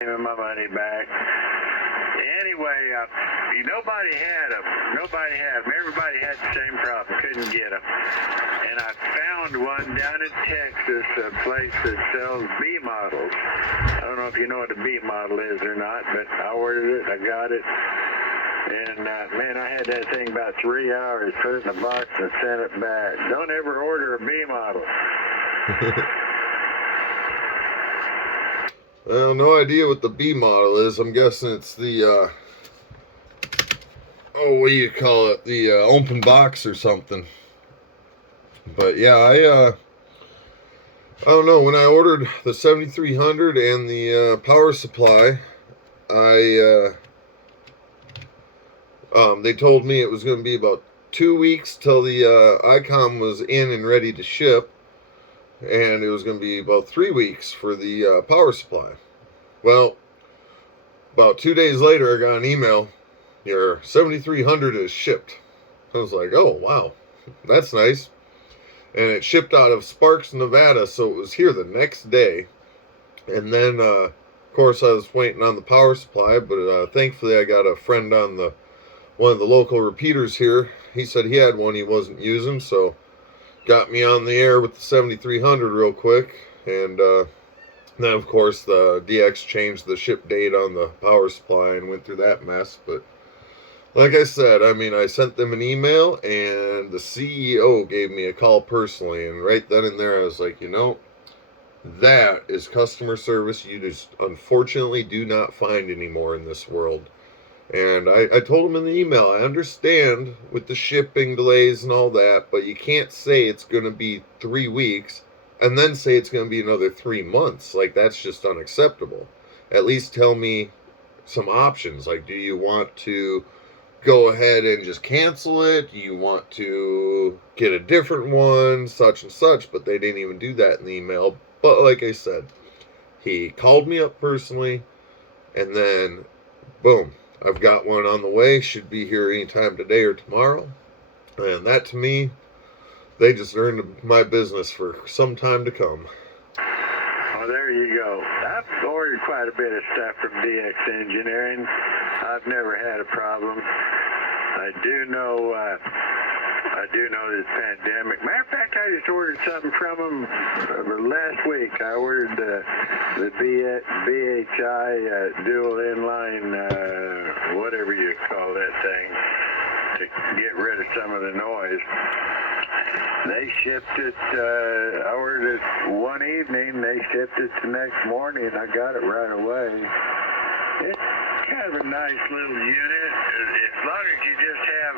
giving my money back. Anyway, nobody had them. Everybody had the same problem. Couldn't get them. And I found one down in Texas, a place that sells B models. I don't know if you know what a B model is or not, but I ordered it. I got it. And, man, I had that thing about 3 hours, put it in a box and sent it back. Don't ever order a B model. Well, no idea what the B model is. I'm guessing it's the, what do you call it? The open box or something. But yeah, I don't know. When I ordered the 7300 and the power supply, they told me it was going to be about 2 weeks till the ICOM was in and ready to ship. And it was going to be about 3 weeks for the power supply. Well, about 2 days later, I got an email. Your 7300 is shipped. I was like, oh, wow, that's nice. And it shipped out of Sparks, Nevada, so it was here the next day. And then, of course, I was waiting on the power supply, but thankfully I got a friend on one of the local repeaters here. He said he had one he wasn't using, so got me on the air with the 7300 real quick. And then, of course, the DX changed the ship date on the power supply and went through that mess. But like I said, I mean, I sent them an email, and the CEO gave me a call personally. And right then and there, I was like, that is customer service you just unfortunately do not find anymore in this world. And I told him in the email, I understand with the shipping delays and all that, but you can't say it's going to be 3 weeks and then say it's going to be another 3 months. Like, that's just unacceptable. At least tell me some options. Like, do you want to go ahead and just cancel it? Do you want to get a different one? Such and such. But they didn't even do that in the email. But like I said, he called me up personally, and then, boom. I've got one on the way. Should be here anytime today or tomorrow. And that, to me, they just earned my business for some time to come. Oh, there you go. I've ordered quite a bit of stuff from DX Engineering. I've never had a problem. I do know this pandemic. Matter of fact, I just ordered something from them last week. I ordered the BHI dual inline, whatever you call that thing, to get rid of some of the noise. They shipped it, I ordered it one evening, they shipped it the next morning, and I got it right away. It's kind of a nice little unit, as long as you just have,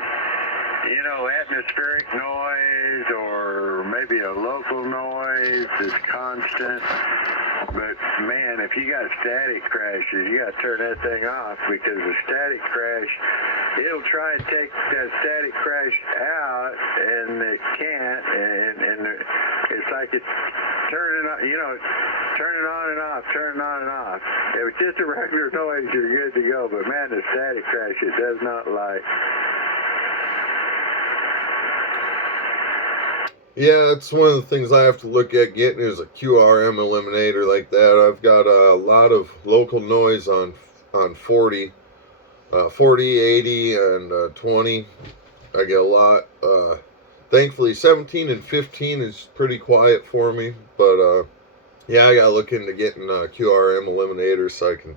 atmospheric noise or maybe a local noise that's constant. But, man, if you got static crashes, you got to turn that thing off, because a static crash, it'll try and take that static crash out, and it can't, and it's like it's turning on, turning on and off, turning on and off. If it's just a regular noise, you're good to go, but, man, the static crash, it does not like. Yeah, that's one of the things I have to look at getting is a QRM eliminator like that. I've got a lot of local noise on 40, 80, and 20. I get a lot. Thankfully, 17 and 15 is pretty quiet for me. But, yeah, I got to look into getting a QRM eliminator so I can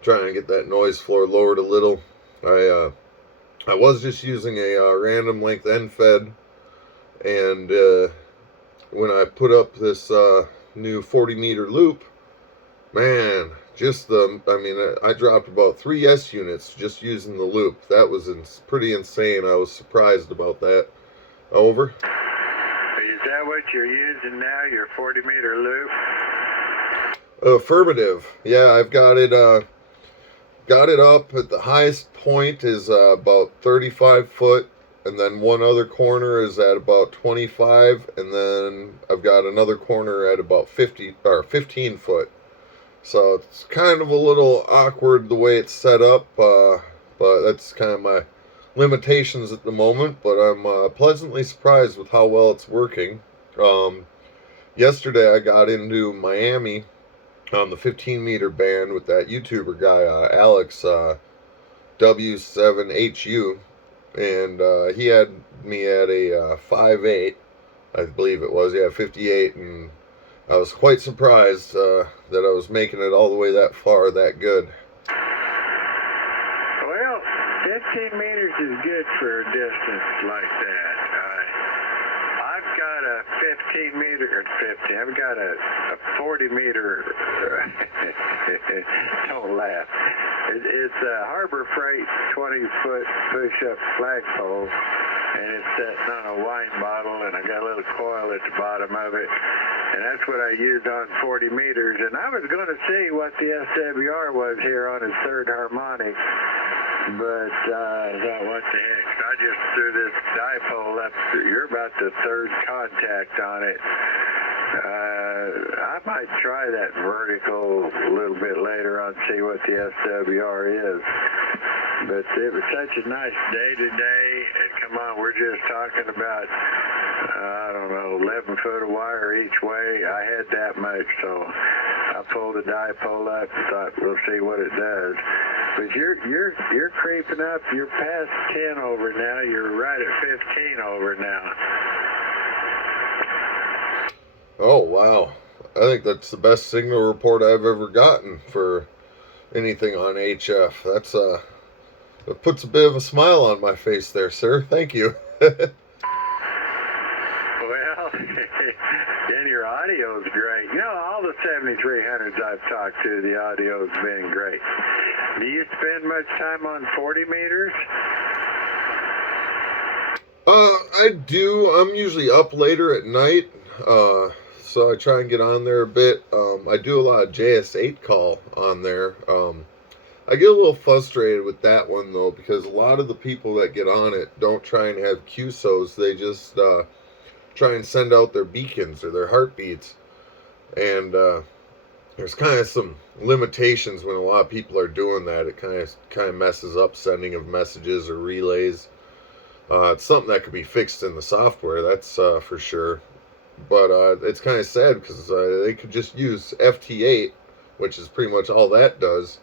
try and get that noise floor lowered a little. I was just using a random length end fed. And when I put up this new 40-meter loop, man, I dropped about 3 S units just using the loop. That was pretty insane. I was surprised about that. Over. Is that what you're using now, your 40-meter loop? Affirmative. Yeah, I've got it up at the highest point is about 35 foot. And then one other corner is at about 25, and then I've got another corner at about 50 or 15 foot. So it's kind of a little awkward the way it's set up, but that's kind of my limitations at the moment. But I'm pleasantly surprised with how well it's working. Yesterday I got into Miami, on the 15-meter band with that YouTuber guy, Alex W7HU, and he had me at a 5.8, I believe it was, yeah, 58, and I was quite surprised that I was making it all the way that far, that good. Well, 15 meters is good for a distance like that. I've got a 15 meter, or 50, I've got a 40 meter, don't laugh. It's a Harbor Freight 20-foot push-up flagpole, and it's sitting on a wine bottle, and I got a little coil at the bottom of it, and that's what I used on 40 meters. And I was going to see what the SWR was here on his third harmonic, but I thought, what the heck? So I just threw this dipole up. You're about the third contact on it. I might try that vertical a little bit later on, see what the SWR is. But it was such a nice day today, and come on, we're just talking about, I don't know, 11 foot of wire each way. I had that much, so I pulled the dipole up and thought, we'll see what it does. But you're creeping up. You're past 10 over now. You're right at 15 over now. Oh, wow. I think that's the best signal report I've ever gotten for anything on HF. That puts a bit of a smile on my face there, sir. Thank you. Well, then your audio's great. You know, all the 7300s I've talked to, the audio's been great. Do you spend much time on 40 meters? I do. I'm usually up later at night, so I try and get on there a bit. I do a lot of JS8 call on there. I get a little frustrated with that one, though, because a lot of the people that get on it don't try and have QSOs. They just try and send out their beacons or their heartbeats. And there's kind of some limitations when a lot of people are doing that. It kind of messes up sending of messages or relays. It's something that could be fixed in the software, that's for sure. But it's kind of sad because they could just use FT8, which is pretty much all that does,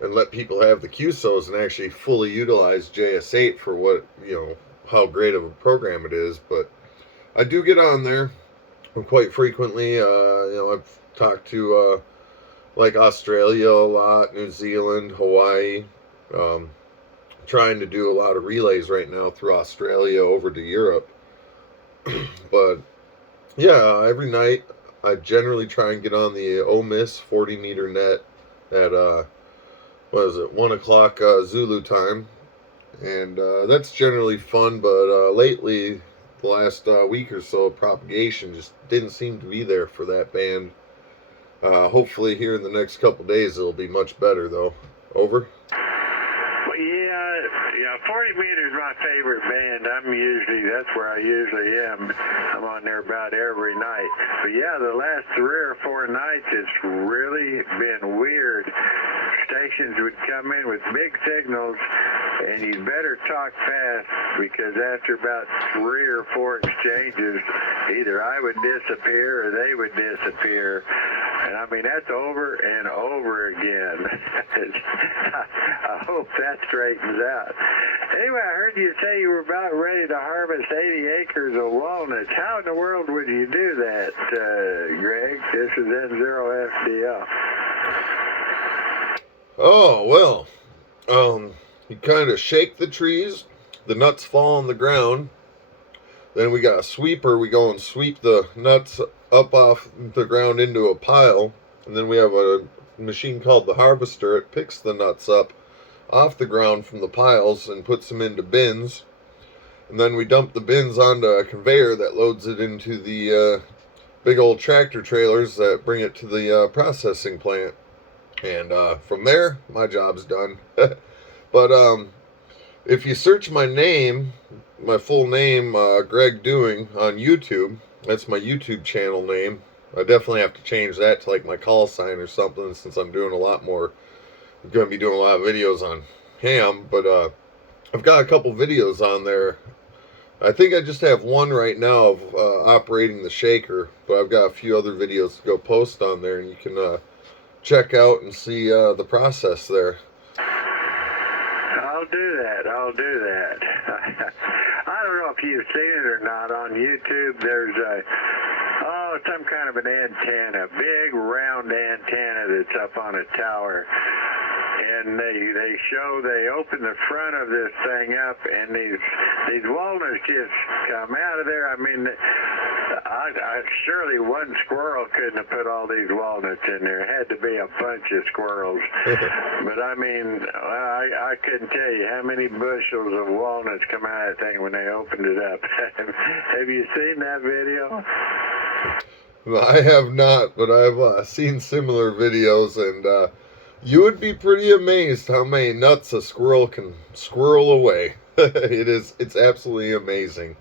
and let people have the QSOs and actually fully utilize JS8 for what, how great of a program it is. But I do get on there quite frequently. I've talked to like Australia a lot, New Zealand, Hawaii. Trying to do a lot of relays right now through Australia over to Europe. But yeah, every night I generally try and get on the OMIS 40 meter net at 1 o'clock Zulu time, and that's generally fun. But lately, the last week or so, propagation just didn't seem to be there for that band. Hopefully here in the next couple days it'll be much better, though. Over. Well, yeah, 40 meters is my favorite band. That's where I usually am. I'm on there about every night. But yeah, the last 3 or 4 nights, it's really been weird. Stations would come in with big signals, and you'd better talk fast, because after about 3 or 4 exchanges, either I would disappear or they would disappear. And I mean, that's over and over again. I hope that straightens out. Anyway, I heard you say you were about ready to harvest 80 acres of walnuts. How in the world would you do that, Greg? This is N0FDL. Oh, well, you kind of shake the trees, the nuts fall on the ground, then we got a sweeper, we go and sweep the nuts up off the ground into a pile, and then we have a machine called the harvester. It picks the nuts up off the ground from the piles and puts them into bins, and then we dump the bins onto a conveyor that loads it into the big old tractor trailers that bring it to the processing plant. And from there, my job's done. But if you search my name, my full name, Greg Doing, on YouTube, that's my YouTube channel name. I definitely have to change that to like my call sign or something, since I'm doing a lot more. I'm going to be doing a lot of videos on ham, but I've got a couple videos on there. I think I just have one right now of operating the shaker, but I've got a few other videos to go post on there, and you can check out and see the process there. I'll do that. I'll do that. I don't know if you've seen it or not on YouTube. There's some kind of an antenna, big round antenna that's up on a tower. And they open the front of this thing up, and these walnuts just come out of there. I mean, surely one squirrel couldn't have put all these walnuts in there. It had to be a bunch of squirrels. But I mean, I couldn't tell you how many bushels of walnuts come out of that thing when they opened it up. Have you seen that video? I have not, but I've seen similar videos, and you would be pretty amazed how many nuts a squirrel can squirrel away. It's absolutely amazing.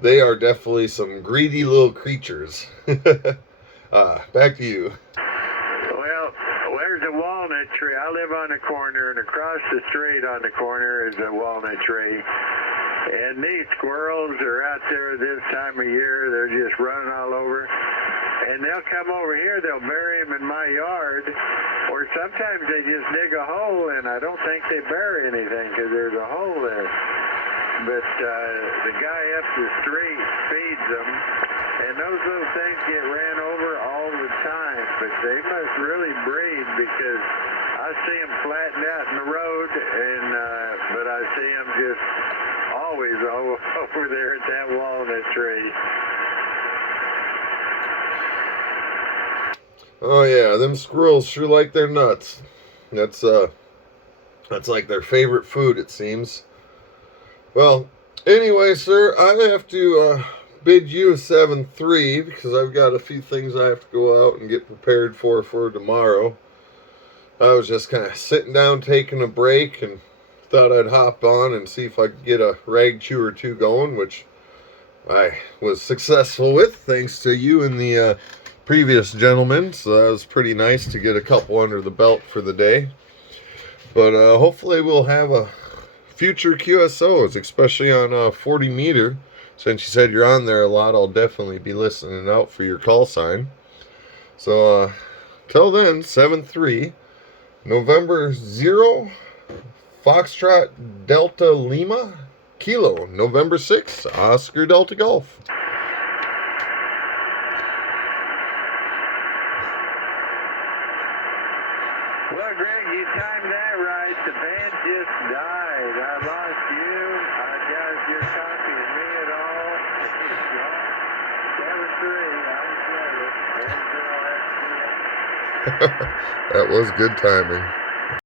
They are definitely some greedy little creatures. Back to you. Well, there's a walnut tree. I live on the corner, and across the street on the corner is a walnut tree. And these squirrels are out there this time of year. They're just running all over. And they'll come over here. They'll bury them in my yard. Or sometimes they just dig a hole, and I don't think they bury anything because there's a hole there. But the guy up the street feeds them. And those little things get ran over all the time. But they must really breed because I see them flattened out in the road, and but I see them just always over there at that walnut tree. Oh yeah, them squirrels sure like their nuts. That's like their favorite food, it seems. Well, anyway, sir, I have to bid you a 7-3 because I've got a few things I have to go out and get prepared for tomorrow. I was just kind of sitting down taking a break and thought I'd hop on and see if I could get a rag chew or two going, which I was successful with thanks to you and the previous gentleman. So that was pretty nice to get a couple under the belt for the day. But hopefully we'll have a future QSOs, especially on 40 meter. Since you said you're on there a lot, I'll definitely be listening out for your call sign. So till then, 7-3, November 0, Foxtrot Delta Lima, Kilo, November 6, Oscar Delta Golf. Well, Greg, you timed that right. The band just died. I lost you. I doubt you're copying me at all. 7-3. I'm clever. That was good timing.